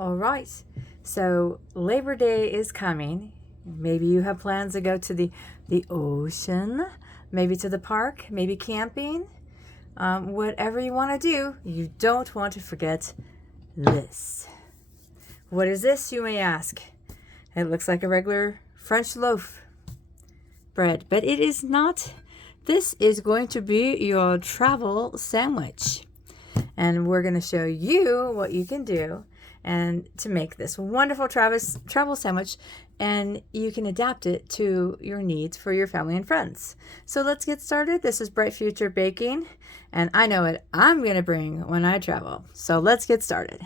All right, so Labor Day is coming. Maybe you have plans to go to the ocean, maybe to the park, maybe camping. Whatever you want to do, you don't want to forget this. What is this, you may ask? It looks like a regular French loaf bread, but it is not. This is going to be your travel sandwich. And we're going to show you what you can do and to make this wonderful travel sandwich, and you can adapt it to your needs for your family and friends. So let's get started. This is Bright Future Baking, and I know what I'm going to bring when I travel. So let's get started.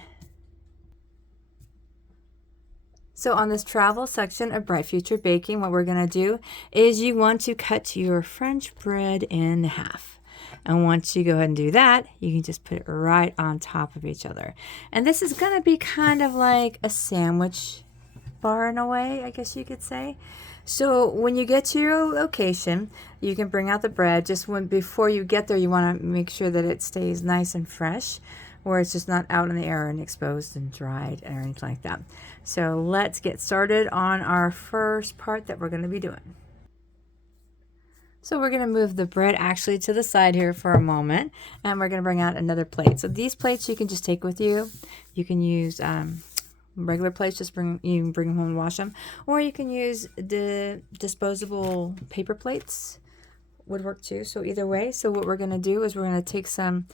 So on this travel section of Bright Future Baking, what we're going to do is you want to cut your French bread in half. And once you go ahead and do that, you can just put it right on top of each other. And this is going to be kind of like a sandwich bar in a way, I guess you could say. So when you get to your location, you can bring out the bread. Just before you get there, you want to make sure that it stays nice and fresh, where it's just not out in the air and exposed and dried or anything like that. So let's get started on our first part that we're going to be doing. So we're going to move the bread actually to the side here for a moment, and we're going to bring out another plate. So these plates you can just take with you. You can use regular plates, you can bring them home and wash them, or you can use the disposable paper plates, would work too. So either way, so what we're going to do is we're going to take some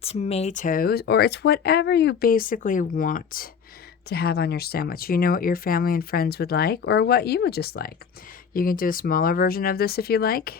tomatoes, or it's whatever you basically want to have on your sandwich. You know what your family and friends would like, or what you would just like. You can do a smaller version of this if you like,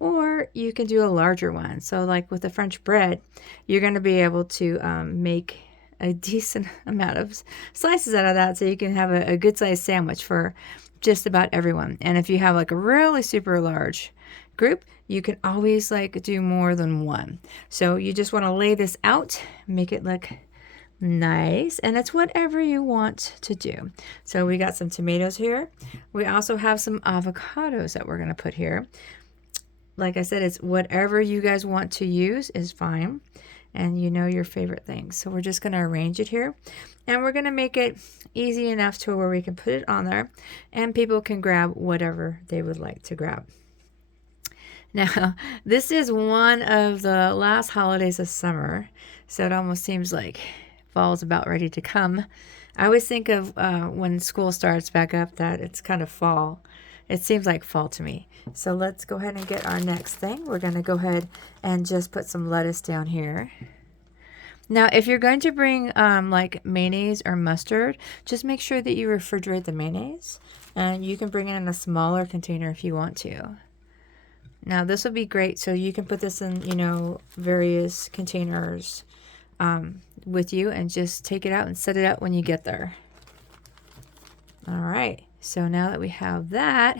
or you can do a larger one. So like with the French bread, you're going to be able to make a decent amount of slices out of that, so you can have a good sized sandwich for just about everyone. And if you have like a really super large group, you can always like do more than one. So you just want to lay this out, make it look nice, and it's whatever you want to do. So we got some tomatoes here. We also have some avocados that we're going to put here. Like I said, it's whatever you guys want to use is fine, and you know your favorite things. So we're just going to arrange it here, and we're going to make it easy enough to where we can put it on there and people can grab whatever they would like to grab. Now, this is one of the last holidays of summer, so it almost seems like fall's about ready to come. I always think of when school starts back up that it's kind of fall. It seems like fall to me. So let's go ahead and get our next thing. We're going to go ahead and just put some lettuce down here. Now, if you're going to bring like mayonnaise or mustard, just make sure that you refrigerate the mayonnaise. And you can bring it in a smaller container if you want to. Now, this would be great. So you can put this in, various containers with you and just take it out and set it out when you get there. All right, so now that we have that,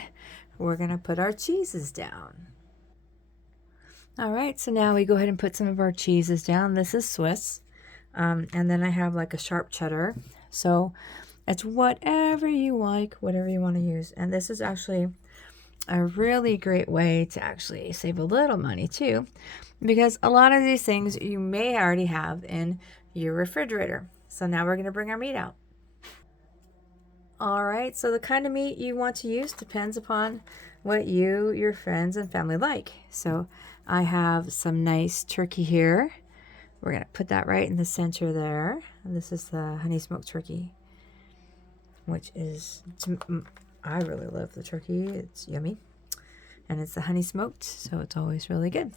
we're going to put our cheeses down. All right, so now we go ahead and put some of our cheeses down. This is Swiss, and then I have like a sharp cheddar. So it's whatever you like, whatever you want to use. And this is actually a really great way to actually save a little money too, because a lot of these things you may already have in your refrigerator. So now we're going to bring our meat out. All right, so the kind of meat you want to use depends upon what you, your friends, and family like. So I have some nice turkey here. We're going to put that right in the center there. And this is the honey smoked turkey, which is, I really love the turkey. It's yummy. And it's the honey smoked, so it's always really good.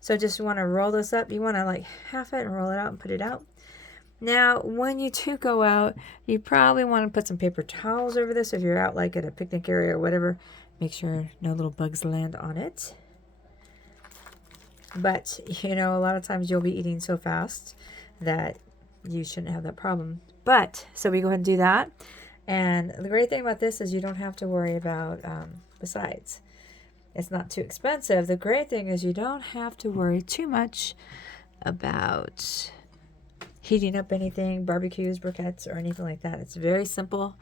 So just want to roll this up. You want to like half it and roll it out and put it out. Now, when you do go out, you probably want to put some paper towels over this. If you're out like at a picnic area or whatever, make sure no little bugs land on it. But, a lot of times you'll be eating so fast that you shouldn't have that problem. But, so we go ahead and do that. And the great thing about this is you don't have to worry about the sides. It's not too expensive. The great thing is you don't have to worry too much about heating up anything, barbecues, briquettes, or anything like that. It's very simple.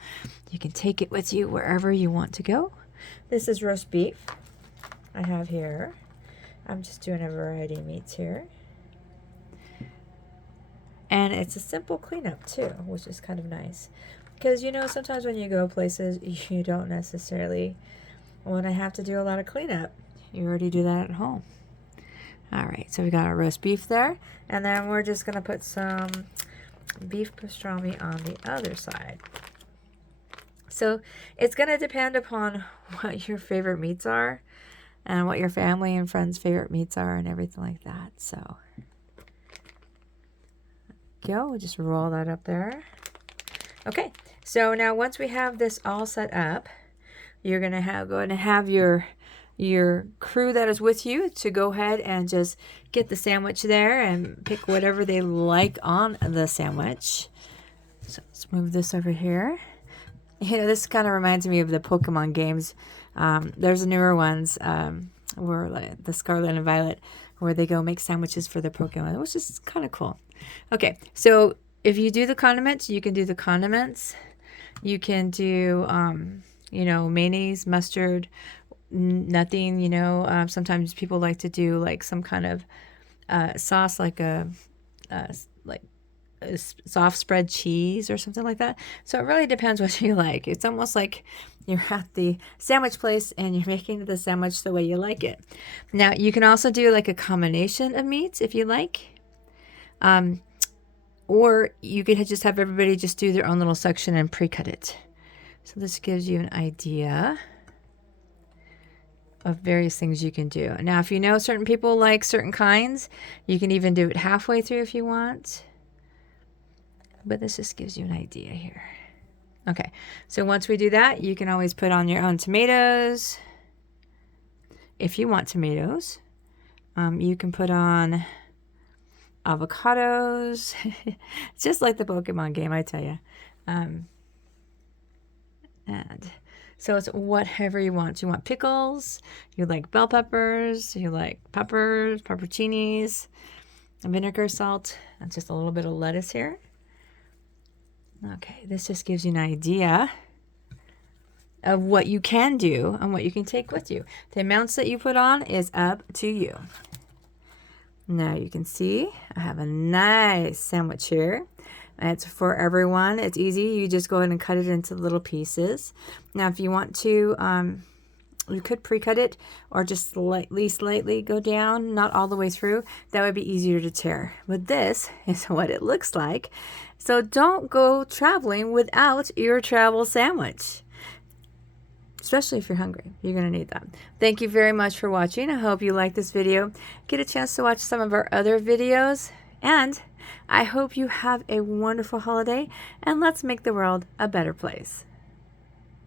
You can take it with you wherever you want to go. This is roast beef I have here. I'm just doing a variety of meats here. And it's a simple cleanup too, which is kind of nice. Because, you know, sometimes when you go places, you don't necessarily want to have to do a lot of cleanup. You already do that at home. All right, so we got our roast beef there. And then we're just going to put some beef pastrami on the other side. So it's going to depend upon what your favorite meats are and what your family and friends' favorite meats are and everything like that. So go, we'll just roll that up there. Okay, so now once we have this all set up, you're going to have your crew that is with you to go ahead and just get the sandwich there and pick whatever they like on the sandwich. So let's move this over here. You know, this kind of reminds me of the Pokemon games. There's newer ones where like the Scarlet and Violet, where they go make sandwiches for their Pokemon, which is kind of cool. Okay, so if you do the condiments, you can do the condiments. You can do, you know, mayonnaise, mustard, nothing, you know. Sometimes people like to do like some kind of sauce, like a soft spread cheese or something like that. So it really depends what you like. It's almost like you're at the sandwich place and you're making the sandwich the way you like it. Now you can also do like a combination of meats if you like. Or you could just have everybody just do their own little section and pre-cut it. So this gives you an idea of various things you can do. Now, if you know certain people like certain kinds, you can even do it halfway through if you want. But this just gives you an idea here. Okay, so once we do that, you can always put on your own tomatoes. If you want tomatoes, you can put on avocados. It's just like the Pokemon game, I tell you. And so it's whatever you want. You want pickles, you like bell peppers, you like peppers, pepperoncinis, vinegar, salt, and just a little bit of lettuce here. Okay, this just gives you an idea of what you can do and what you can take with you. The amounts that you put on is up to you. Now you can see I have a nice sandwich here. It's for everyone. It's easy. You just go ahead and cut it into little pieces. Now if you want to, you could pre-cut it or just slightly go down, not all the way through. That would be easier to tear. But this is what it looks like. So don't go traveling without your travel sandwich. Especially if you're hungry, you're going to need that. Thank you very much for watching. I hope you like this video. Get a chance to watch some of our other videos. And I hope you have a wonderful holiday. And let's make the world a better place.